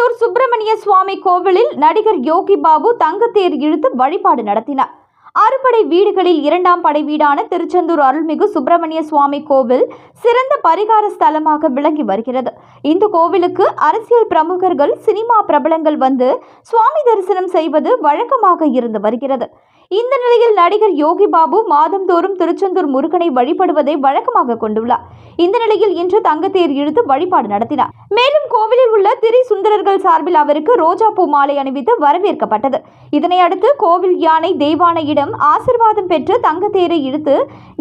திருச்செந்தூர் சுப்பிரமணிய சுவாமி கோவிலில் நடிகர் யோகி பாபு தங்கத்தேர் இழுத்து வழிபாடு நடத்தினார். அறுபடை வீடுகளில் இரண்டாம் படை வீடான திருச்செந்தூர் அருள்மிகு சுப்பிரமணிய சுவாமி கோவில் சிறந்த பரிகார ஸ்தலமாக விளங்கி வருகிறது. இந்த கோவிலுக்கு அரசியல் பிரமுகர்கள், சினிமா பிரபலங்கள் வந்து சுவாமி தரிசனம் செய்வது வழக்கமாக இருந்து வருகிறது. இந்த நிலையில் நடிகர் யோகி பாபு மாதந்தோறும் திருச்செந்தூர் முருகனை வழிபடுவதை வழக்கமாக கொண்டுள்ளார். இந்த நிலையில் இன்று தங்கத்தேர் இழுத்து வழிபாடு நடத்தினார். மேலும் கோவிலில் உள்ள திரி சுந்தரர்கள் சார்பில் அவருக்கு ரோஜா பூ மாலை அணிவித்து வரவேற்கப்பட்டது. இதனையடுத்து கோவில் யானை தேவானையிடம் ஆசிர்வாதம் பெற்று தங்கத்தேரை இழுத்து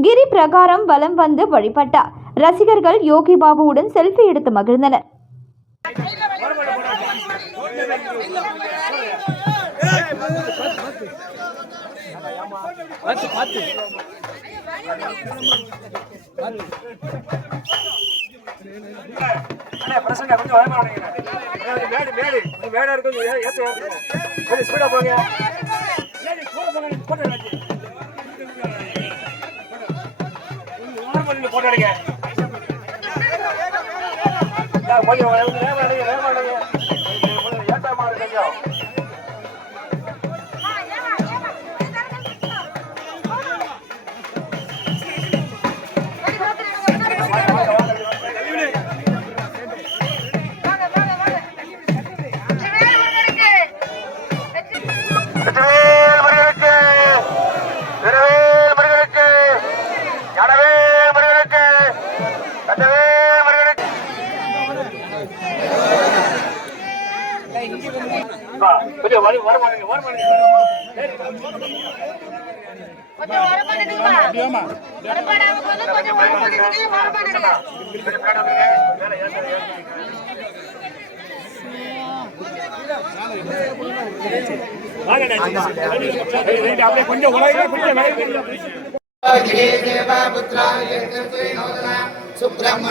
கிரி பிரகாரம் வலம் வந்து வழிபட்டார். ரசிகர்கள் யோகி பாபுவுடன் செல்ஃபி எடுத்து மகிழ்ந்தனர். சுப்பிரமணிய